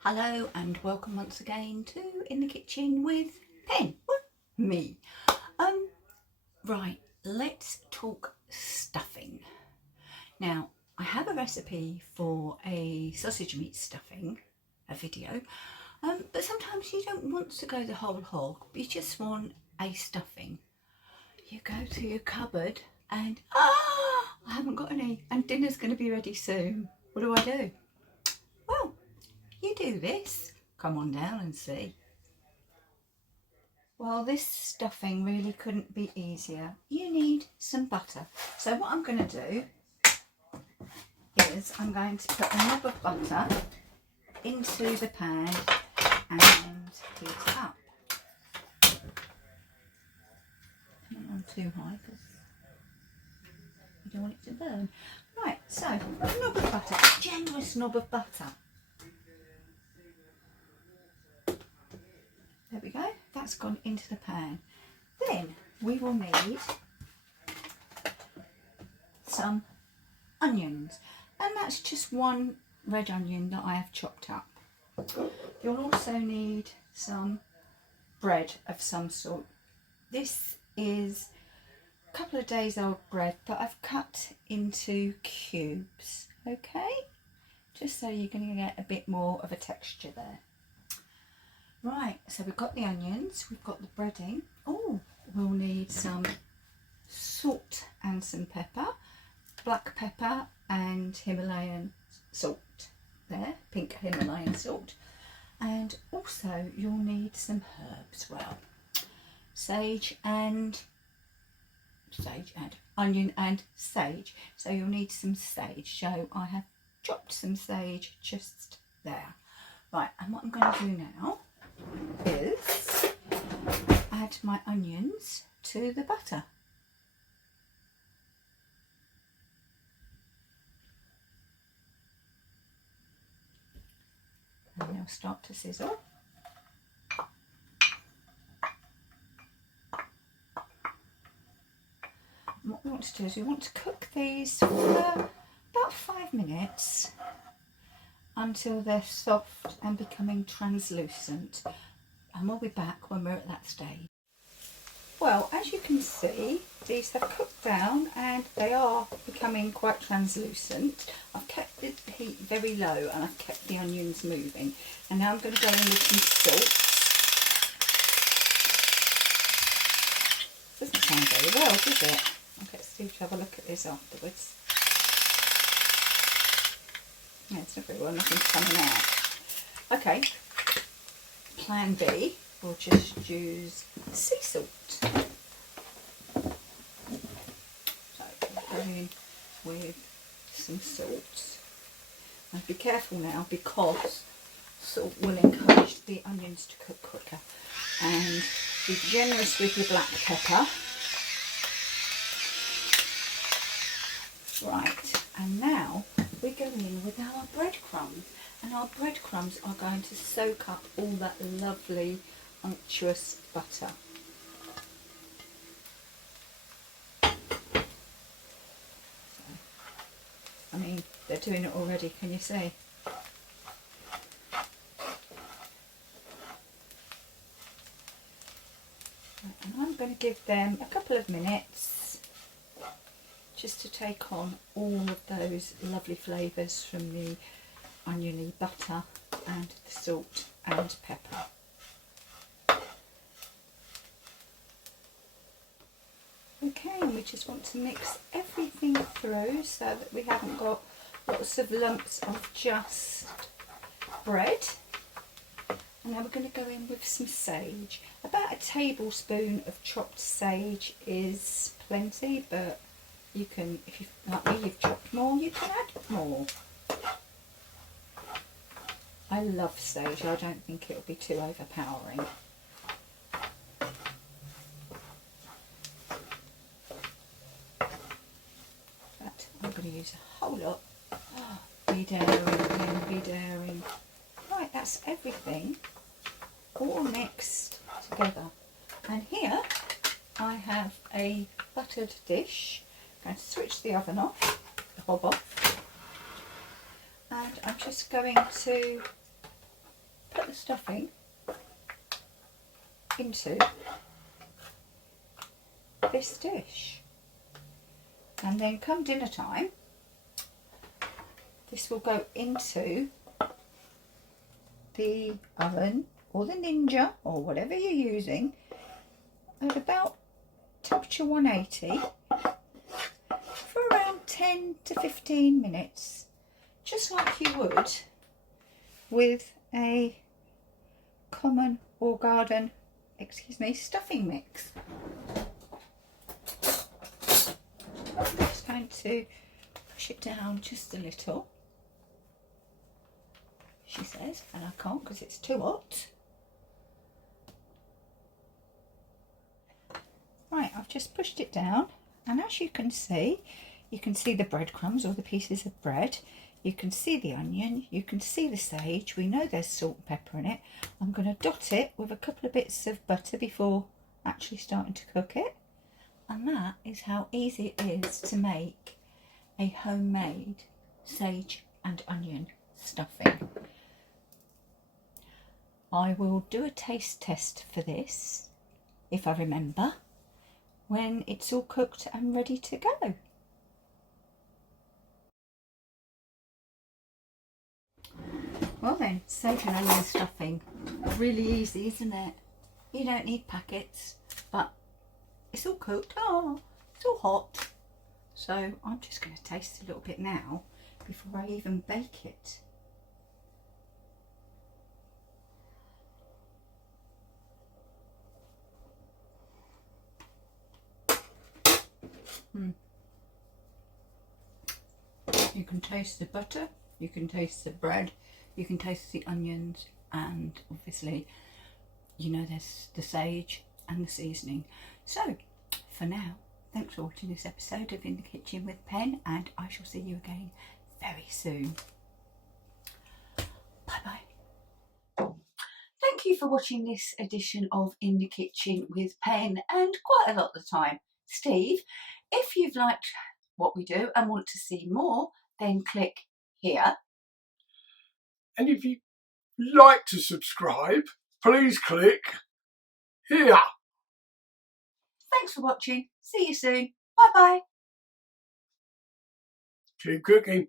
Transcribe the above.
Hello and welcome once again to In the Kitchen with Pen, me. Right, let's talk stuffing. Now, I have a recipe for a sausage meat stuffing, a video, but sometimes you don't want to go the whole hog, you just want a stuffing. You go to your cupboard and, I haven't got any, and dinner's going to be ready soon. What do? Well, you do this. Come on down and see. Well, this stuffing really couldn't be easier. You need some butter. So what I'm going to do is I'm going to put a knob of butter into the pan and heat it up. Not on too high because you don't want it to burn. Right, so a knob of butter, a generous knob of butter. There we go, that's gone into the pan. Then we will need some onions, and that's just one red onion that I have chopped up. You'll also need some bread of some sort. This is a couple of days old bread that I've cut into cubes, okay? Just so you're going to get a bit more of a texture there. Right, so we've got the onions, we've got the breading. Oh, we'll need some salt and some pepper, black pepper and Himalayan salt there, pink Himalayan salt. And also you'll need some herbs, well, sage and onion and sage. So you'll need some sage. So I have chopped some sage just there. Right, and what I'm going to do now is add my onions to the butter. And they'll start to sizzle. And what we want to do is we want to cook these for about 5 minutes until they're soft and becoming translucent, and we'll be back when we're at that stage. Well, as you can see, these have cooked down and they are becoming quite translucent. I've kept the heat very low and I've kept the onions moving, and now I'm going to go in with some salt. Doesn't sound very well, does it? I'll get Steve to have a look at this afterwards. Yeah, it's not very well, nothing's coming out. Okay, plan B, we'll just use sea salt. So go in with some salt. And be careful now because salt will encourage the onions to cook quicker. And be generous with your black pepper. Right, and now we go in with our breadcrumbs, and our breadcrumbs are going to soak up all that lovely unctuous butter. I mean, they're doing it already, can you see? Right, and I'm going to give them a couple of minutes just to take on all of those lovely flavours from the oniony butter and the salt and pepper. Okay, and we just want to mix everything through so that we haven't got lots of lumps of just bread. And now we're going to go in with some sage. About a tablespoon of chopped sage is plenty, but you can, if you, like me, you've chopped more, you can add more. I love sage, I don't think it'll be too overpowering. But I'm going to use a whole lot. Oh, be daring, be daring. Right, that's everything all mixed together. And here I have a buttered dish. I'm going to switch the oven off, the hob off, and I'm just going to stuffing into this dish, and then come dinner time this will go into the oven or the Ninja or whatever you're using at about temperature 180 for around 10 to 15 minutes, just like you would with a common or garden, stuffing mix. I'm just going to push it down just a little, she says, and I can't because it's too hot. Right, I've just pushed it down, and as you can see the breadcrumbs or the pieces of bread. You can see the onion, you can see the sage. We know there's salt and pepper in it. I'm going to dot it with a couple of bits of butter before actually starting to cook it. And that is how easy it is to make a homemade sage and onion stuffing. I will do a taste test for this, if I remember, when it's all cooked and ready to go. Well then, sage and onion stuffing, really easy, isn't it? You don't need packets, but it's all cooked. Oh, it's all hot. So I'm just going to taste a little bit now before I even bake it. You can taste the butter, you can taste the bread, you can taste the onions, and obviously, you know, there's the sage and the seasoning. So, for now, thanks for watching this episode of In the Kitchen with Pen, and I shall see you again very soon. Bye bye. Thank you for watching this edition of In the Kitchen with Pen, and quite a lot of the time, Steve. If you've liked what we do and want to see more, then click here. And if you'd like to subscribe, please click here. Thanks for watching. See you soon. Bye bye. Keep cooking.